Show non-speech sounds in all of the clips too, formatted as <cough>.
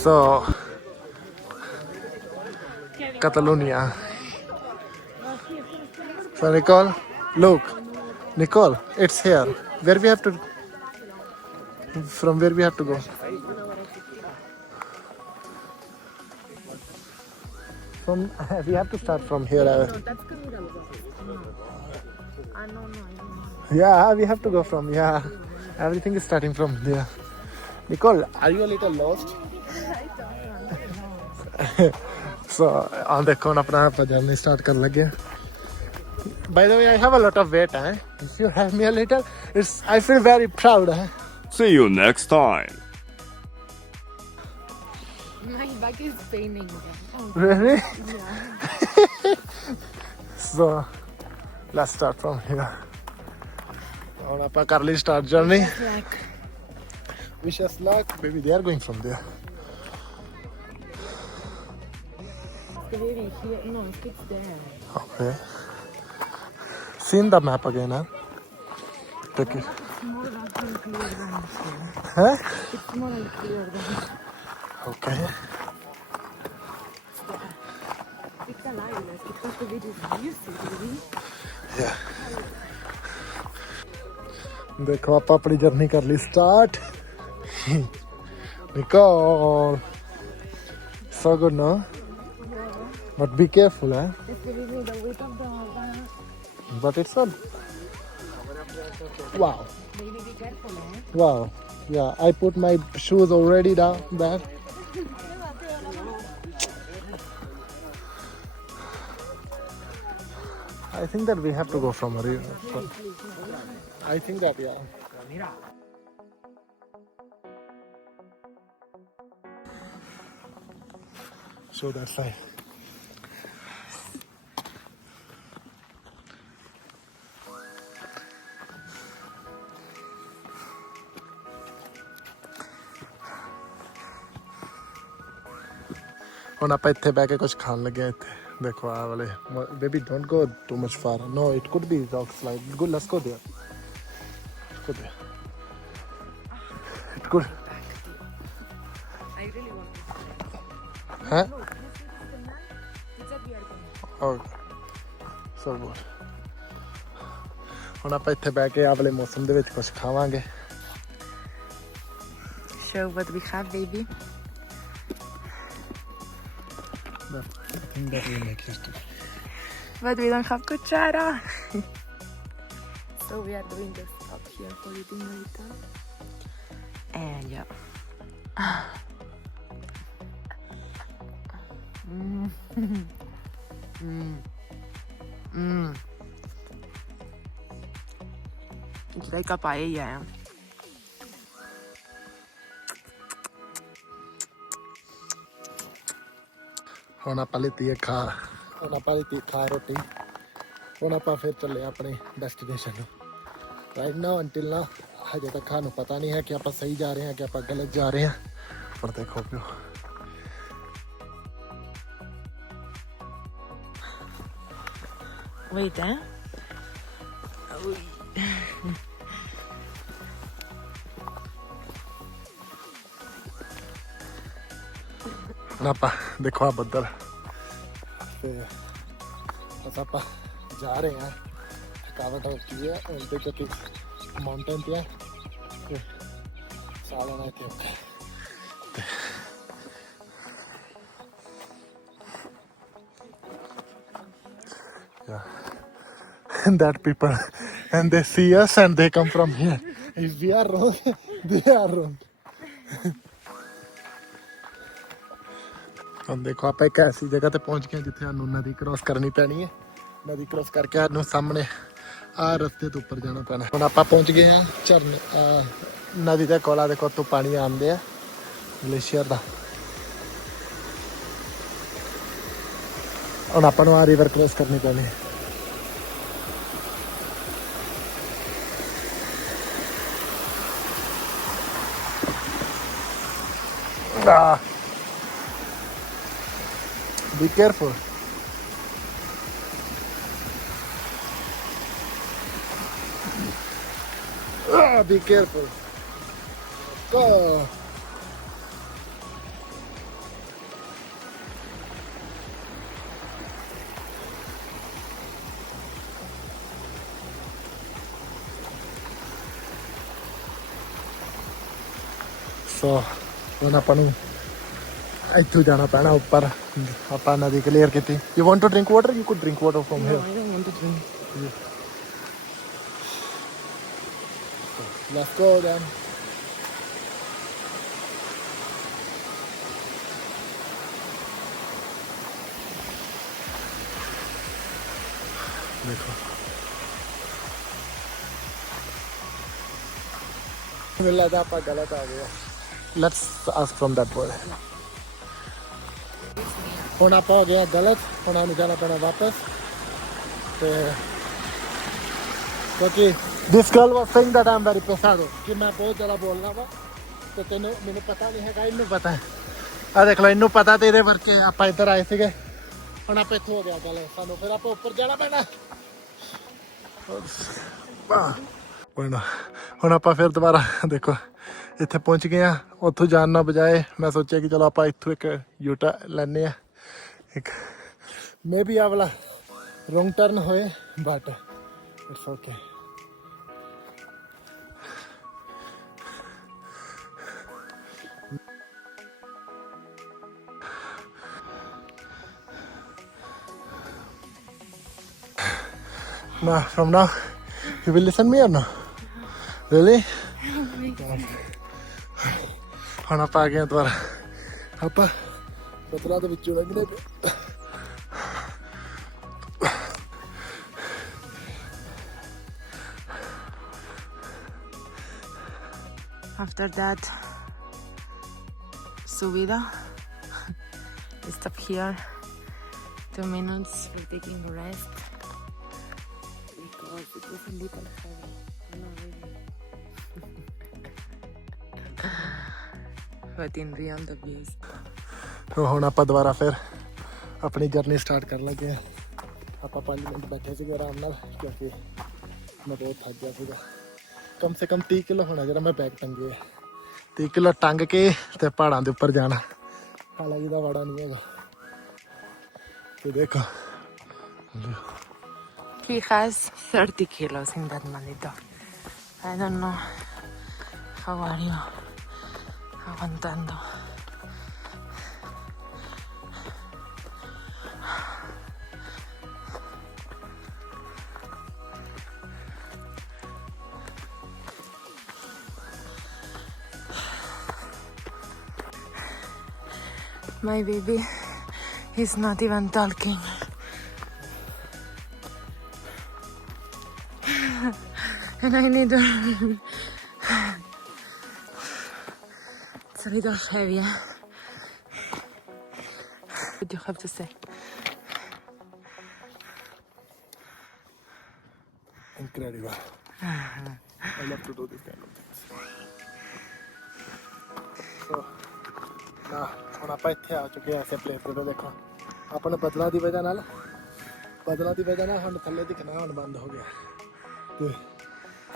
So, Catalonia. So, Nicole, look. Nicole, it's here. Where we have to. From where we have to go? From <laughs> we have to start from here. uh. Yeah, we have to go from yeah. Everything is starting from there. Nicole, are you a little lost? सो आ देखो हूँ अपना आप journey start करन लगे by the way I have a lot of weight है if you have me a little it's I feel very proud है see you next time My back is paining. Oh. Really? Yeah. so, let's start from here. Now, we start journey. Wish us luck. Maybe they are going from there. It's really here. No, it fits there. Okay. Seen the map again, huh? Take it. It's more like clear than here. Huh? It's more like clear than here. Okay. Yeah. It's alive, because the video is used to it, Yeah. देखो आप अपनी journey कर ली start Nicole so good ना but be careful eh but it's not wow wow yeah i put my shoes already down there I think that we have to go from river. I think that yeah. So that's fine. ਹੁਣ ਆਪਾਂ ਇੱਥੇ ਬਹਿ ਕੇ ਕੁਝ ਖਾਣ ਲੱਗੇ ਆ ਇੱਥੇ ਦੇਖੋ ਆ ਵਾਲੇ baby don't go too much far no it could be rock slide good let's go there go there it could I really want to. huh It's up here. oh so good ਹੁਣ ਆਪਾਂ ਇੱਥੇ ਬਹਿ ਕੇ ਆ ਵਾਲੇ ਮੌਸਮ ਦੇ ਵਿੱਚ ਕੁਝ ਖਾਵਾਂਗੇ Show what we have, baby. But we don't have cuchara. so we are doing the stop here for eating later. And yeah. mm. mm. Mm. It's like a paella. ਹੁਣ ਆਪਾਂ ਲਿੱਤੀ ਹੈ ਖਾ ਹੁਣ ਆਪਾਂ ਲਿੱਤੀ ਖਾ ਰੋਟੀ। ਹੁਣ ਆਪਾਂ ਫਿਰ ਚੱਲੇ ਆਪਣੇ ਡੈਸਟੀਨੇਸ਼ਨ ਨੂੰ। ਰਾਈਟ ਨਾਓ ਅੰਟਿਲ ਨਾ ਹਜੇ ਤੱਕ ਸਾਨੂੰ ਪਤਾ ਨਹੀਂ ਹੈ ਕਿ ਆਪਾਂ ਸਹੀ ਜਾ ਰਹੇ ਹਾਂ ਕਿ ਆਪਾਂ ਗਲਤ ਜਾ ਰਹੇ ਹਾਂ। ਪਰ ਦੇਖੋ ਪਿਓ। Wait, eh? गणपा देखो आप बदल तो बस आप जा रहे हैं थकावट हो चुकी है उल्टे चलते mountain And that people, and they see us and they come from here. If we are wrong, <laughs> they are wrong. ਹੁਣ ਦੇਖੋ ਆਪਾਂ ਇੱਕ ਐਸੀ ਜਗ੍ਹਾ ਤੇ ਪਹੁੰਚ ਗਏ ਹਾਂ ਜਿੱਥੇ ਸਾਨੂੰ ਨਦੀ ਕ੍ਰੋਸ ਕਰਨੀ ਪੈਣੀ ਹੈ ਨਦੀ ਕ੍ਰੋਸ ਕਰਕੇ ਸਾਨੂੰ ਸਾਹਮਣੇ ਆ ਰਸਤੇ ਤੋਂ ਉੱਪਰ ਜਾਣਾ ਪੈਣਾ ਹੁਣ ਆਪਾਂ ਪਹੁੰਚ ਗਏ ਆ ਝਰਨ ਅਹ ਨਦੀ ਦੇ ਕੋਲਾ ਦੇਖੋ ਤੋਂ ਪਾਣੀ ਆਉਂਦੇ ਆ ਗਲੇਸ਼ੀਅਰ ਦਾ ਹੁਣ ਆਪਾਂ ਨੂੰ ਆ ਰਿਵਰ ਕ੍ਰੋਸ ਕਰਨੀ ਪੈਣੀ ਹੈ Ah. Be careful. Ah, be careful. Go. Só wala pa nung ਇੱਥੋਂ ਜਾਣਾ ਪੈਣਾ ਉੱਪਰ ਆਪਾਂ ਨਦੀ ਕਲੀਅਰ ਕੀਤੀ you want to drink water you could drink water from No, here I don't want to drink. Let's go then ਦੇਖੋ ਮੈਨੂੰ ਲੱਗਦਾ ਆਪਾਂ ਗਲਤ ਆ ਗਏ let's ask from that boy ਹੁਣ ਆਪਾਂ ਹੋ ਗਿਆ ਗਲਤ ਹੁਣ ਸਾਨੂੰ ਜਾਣਾ ਪੈਣਾ ਵਾਪਸ। ਤੇ ਕਿਉਂਕਿ this girl was saying that I'm very ਪੈਸਾਡੋ ਕਿ ਮੈਂ ਬਹੁਤ ਜ਼ਿਆਦਾ ਬੋਲਣਾ ਵਾ ਤੇ ਤੈਨੂੰ ਮੈਨੂੰ ਪਤਾ ਨਹੀਂ ਹੈਗਾ ਇਹਨੂੰ ਪਤਾ ਹੈ। ਆ ਦੇਖ ਲੈ ਇਹਨੂੰ ਪਤਾ ਤੇ ਇਹਦੇ ਵਰਕੇ ਆਪਾਂ ਇੱਧਰ ਆਏ ਸੀਗੇ। ਹੁਣ ਆਪਾਂ ਇੱਥੇ ਹੋ ਗਿਆ ਗੱਲ ਸਾਨੂੰ ਫਿਰ ਆਪਾਂ ਉੱਪਰ ਜਾਣਾ ਪੈਣਾ। ਨਾ ਹੁਣ ਆਪਾਂ ਫਿਰ ਦੁਬਾਰਾ ਦੇਖੋ ਇੱਥੇ ਪਹੁੰਚ ਗਏ ਆ। ਉੱਥੋਂ ਜਾਣ ਨਾ ਬਜਾਏ ਮੈਂ ਸੋਚਿਆ ਕਿ ਚਲੋ ਆਪਾਂ ਇੱਥੋਂ ਇੱਕ ਯੂਟਾ ਲੈਣੇ ਆ। ਇੱਕ ਮੇ ਵੀ ਆ ਵਾਲਾ ਰੋਂਗ ਟਰਨ ਹੋਏ but it's okay Now, from now, you will listen me or no? Really? ਹੁਣ ਆਪਾਂ ਆ ਗਏ ਹਾਂ ਦੁਬਾਰਾ ਆਪਾਂ ਬਦਲਾ ਦੇ ਵਿੱਚੋਂ ਲੰਘਨੇ ਪਏ after that subida stop here two minutes for taking a rest because it was a little heavy not really but in real the views तो हम आप दोबारा फिर अपनी जर्नी स्टार्ट कर लगे आप मिनट बैठे थे आराम क्योंकि मैं बहुत थक गया ਕਮ ਸੇ ਕਮ 30 ਕਿਲੋ ਹੋਣਾ ਜਿਹੜਾ ਮੈਂ ਬੈਗ ਟੰਗੇ 30 ਕਿਲੋ ਟੰਗ ਕੇ ਤੇ ਪਹਾੜਾਂ ਦੇ ਉੱਪਰ ਜਾਣਾ ਹਾਲਾਂਕਿ ਦਾ ਵਾੜਾ ਨਹੀਂ ਹੈਗਾ ਤੇ ਦੇਖੋ He has 30 kilos in that manito. I don't know. How are you? Aguantando. My baby is not even talking. <sighs> and I need to. <sighs> it's a little heavy. eh? What do you have to say? incredible <sighs> I love to do this kind of things so ਨਾ ਹੁਣ ਆਪਾਂ ਇੱਥੇ ਆ ਚੁੱਕੇ ਆ ਐਸੇ place ਤੇ ਦੇਖੋ ਆਪਾਂ ਨੂੰ ਬਦਲਾ ਦੀ ਵਜ੍ਹਾ ਨਾਲ ਬਦਲਾ ਦੀ ਵਜ੍ਹਾ ਨਾਲ ਹੁਣ ਥੱਲੇ ਦਿਖਣਾ ਹੁਣ ਬੰਦ ਹੋ ਗਿਆ ਤੇ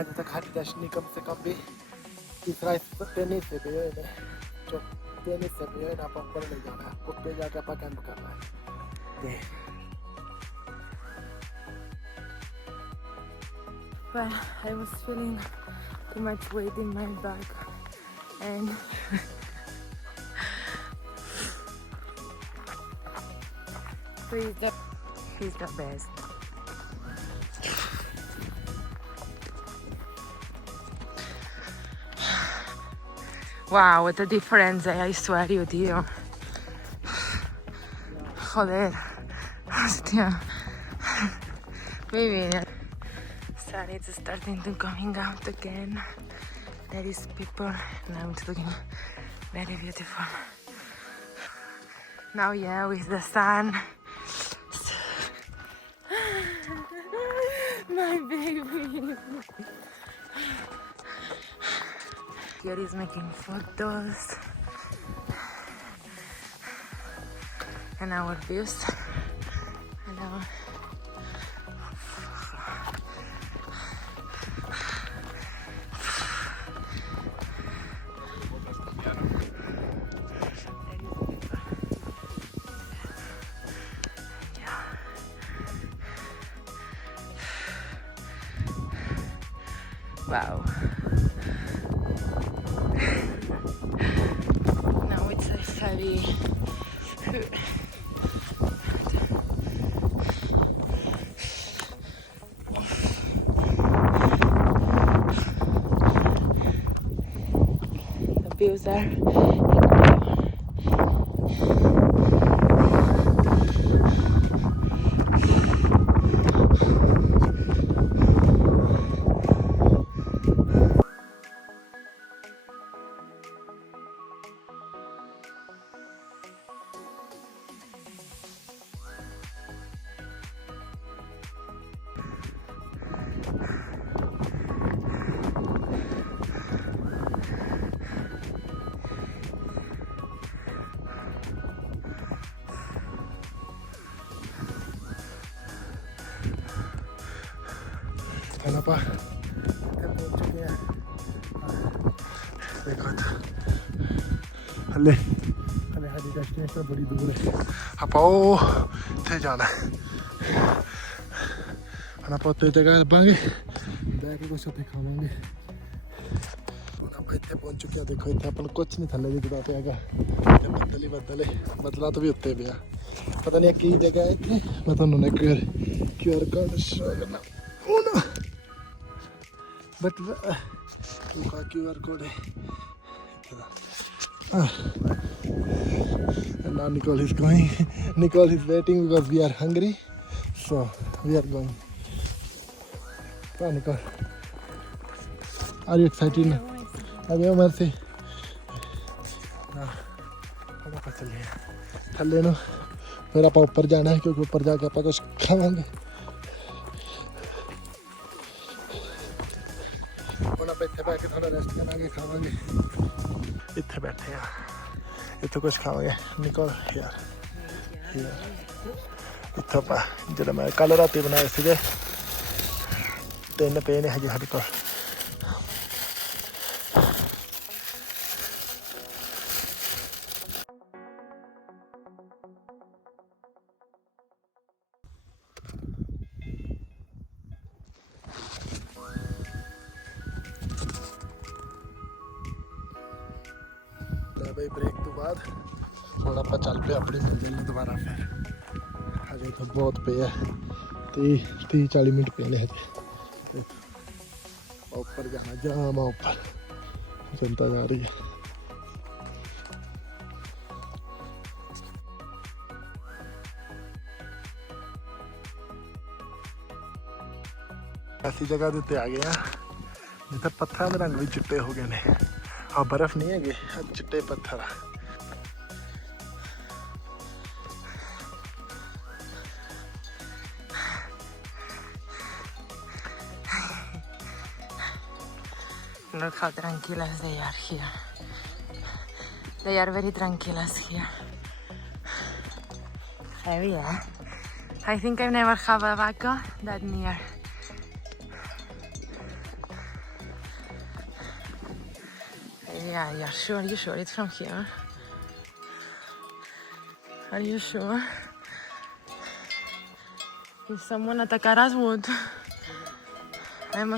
ਅਜੇ ਤੱਕ ਹਰ ਦਰਸ਼ਨੀ ਕਮ ਸੇ ਕਮ ਵੀ ਤੀਸਰਾ ਇਸ ਤਿੰਨ ਹਿੱਸੇ ਪਏ ਹੋਏ ਨੇ ਜੋ ਤਿੰਨ ਹਿੱਸੇ ਪਏ ਹੋਏ ਨੇ ਆਪਾਂ ਉੱਪਰ ਨਹੀਂ ਜਾਣਾ ਉੱਤੇ ਜਾ ਕੇ ਆਪਾਂ ਕੈਂਪ ਕਰਨਾ ਹੈ ਤੇ Well, I was feeling too much weight in my back, and he's the he's the bears. Wow, what a difference, eh, I swear you, tío. Joder. Hostia. Maybe sun is starting to coming out again. There is people now it's looking very beautiful. Now yeah with the sun. Here is making photos. And our views. And our Wow. Now it's a heavy. The views are ਹਲੇ ਹਲੇ ਸਾਡੀ destination ਬੜੀ ਦੂਰ ਹੈ। ਆਪਾਂ ਉਹ ਉੱਥੇ ਜਾਣਾ ਹੈ। ਹੁਣ ਆਪਾਂ ਉੱਤੇ ਜਗ੍ਹਾ ਲੱਭਾਂਗੇ। ਬਹਿ ਕੇ ਕੁਛ ਉੱਥੇ ਖਾਵਾਂਗੇ। ਹੁਣ ਆਪਾਂ ਇੱਥੇ ਪਹੁੰਚ ਚੁੱਕੇ ਆ ਦੇਖੋ ਇੱਥੇ ਆਪਾਂ ਨੂੰ ਕੁਛ ਨਹੀਂ ਥੱਲੇ ਦਿਖਦਾ ਪਿਆ ਹੈਗਾ। ਤੇ ਬੱਦਲ ਹੀ ਬੱਦਲ ਹੈ। ਬੱਦਲਾਂ ਤੋਂ ਵੀ ਉੱਤੇ ਪਿਆ। ਪਤਾ ਨਹੀਂ ਕੀ ਜਗ੍ਹਾ ਹੈ ਇੱਥੇ। ਮੈਂ ਤੁਹਾਨੂੰ ਨਾ ਇੱਕ ਵਾਰ ਕਿਊਆਰ ਕੋਡ ਸ਼ੋ ਕਰਨਾ। ਉਹ ਨਾ। But the uh, look at QR code. Ah. And now Nicole is going. Nicole is waiting because we are hungry. So we are going. Come on, Nicole. Are you excited? now? Have you mercy? ਹਾਂ ਹੁਣ ਆਪਾਂ ਚੱਲੇ ਹਾਂ ਥੱਲੇ ਨੂੰ ਫਿਰ ਆਪਾਂ ਉੱਪਰ ਜਾਣਾ ਹੈ ਕਿਉਂਕਿ ਉੱਪਰ ਜਾ ਕੇ ਆਪਾਂ ਕੁਝ ਖਾਵਾਂਗੇ ਹੁਣ ਆਪਾਂ ਇੱਥੇ ਬੈਠ ਕੇ ਥੋੜਾ ਰੈਸਟ ਕਰਾਂਗੇ ਖਾਵਾਂਗੇ ਇੱਥੇ ਬੈਠੇ ਆ ਇੱਥੇ ਕੁਝ ਖਾਵਾਂਗੇ ਨਿਕਲ ਯਾਰ ਯਾਰ ਇੱਥੇ ਆਪਾਂ ਜਿਹੜਾ ਮੈਂ ਕੱਲ ਰਾਤੀ ਬਣਾਏ ਸੀਗੇ ਤਿੰਨ ਪਏ ਨੇ ਹਜੇ ਸਾਡੇ ਕੋਲ ਚੱਲ ਪਏ ਆਪਣੀ ਮੰਜ਼ਿਲ ਨੂੰ ਦੁਬਾਰਾ ਫਿਰ ਹਜੇ ਤਾਂ ਬਹੁਤ ਪਏ ਆ 30 30 40 ਮਿੰਟ ਪਏ ਨੇ ਹਜੇ ਤੇ ਆਪਾਂ ਉੱਪਰ ਜਾਣਾ ਜਾਮ ਆ ਉੱਪਰ ਜਨਤਾ ਜਾ ਰਹੀ ਹੈ ਐਸੀ ਜਗ੍ਹਾ ਦੇ ਉੱਤੇ ਆ ਗਏ ਆ ਜਿੱਥੇ ਪੱਥਰਾਂ ਦੇ ਰੰਗ ਵੀ ਚਿੱਟੇ ਹੋ ਗਏ ਨੇ ਆ ਬਰਫ਼ ਨਹੀਂ ਹੈਗੇ ਆ ਚਿੱਟੇ ਪੱਥਰ Look how tranquilas they are here. They are very tranquilas here. Eh? I think I've never have a vaca that near. Yeah, yeah, sure, you sure it's from here? Are you sure? If someone attack us would. I'm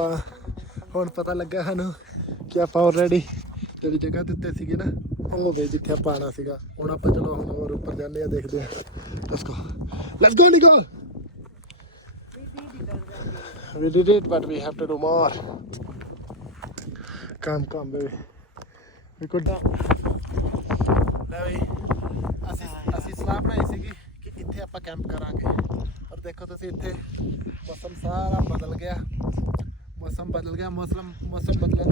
ਆਪਾਂ ਹੁਣ ਪਤਾ ਲੱਗਾ ਸਾਨੂੰ ਕਿ ਆਪਾਂ already ਜਿਹੜੀ ਜਗ੍ਹਾ ਤੇ ਉੱਤੇ ਸੀਗੇ ਨਾ ਉਹ ਹੋ ਗਏ ਜਿੱਥੇ ਆਪਾਂ ਆਣਾ ਸੀਗਾ ਹੁਣ ਆਪਾਂ ਚਲੋ ਹੁਣ ਹੋਰ ਉੱਪਰ ਜਾਂਦੇ ਆ ਦੇਖਦੇ ਆ ਲੈਟਸ ਗੋ ਲੈਟਸ ਗੋ ਨਿਕਲ We did it, but we have to do more. Come, come, baby. We could. ਲੈ ਬਈ ਅਸੀਂ ਅਸੀਂ ਸਲਾਹ ਬਣਾਈ ਸੀਗੀ ਕਿ ਇੱਥੇ ਆਪਾਂ ਕੈਂਪ ਕਰਾਂਗੇ ਪਰ ਦੇਖੋ ਤੁਸੀਂ ਇੱਥੇ ਮੌਸਮ ਸਾਰਾ ਬਦਲ ਗਿਆ मौसम बदल गया मौसम मौसम बदला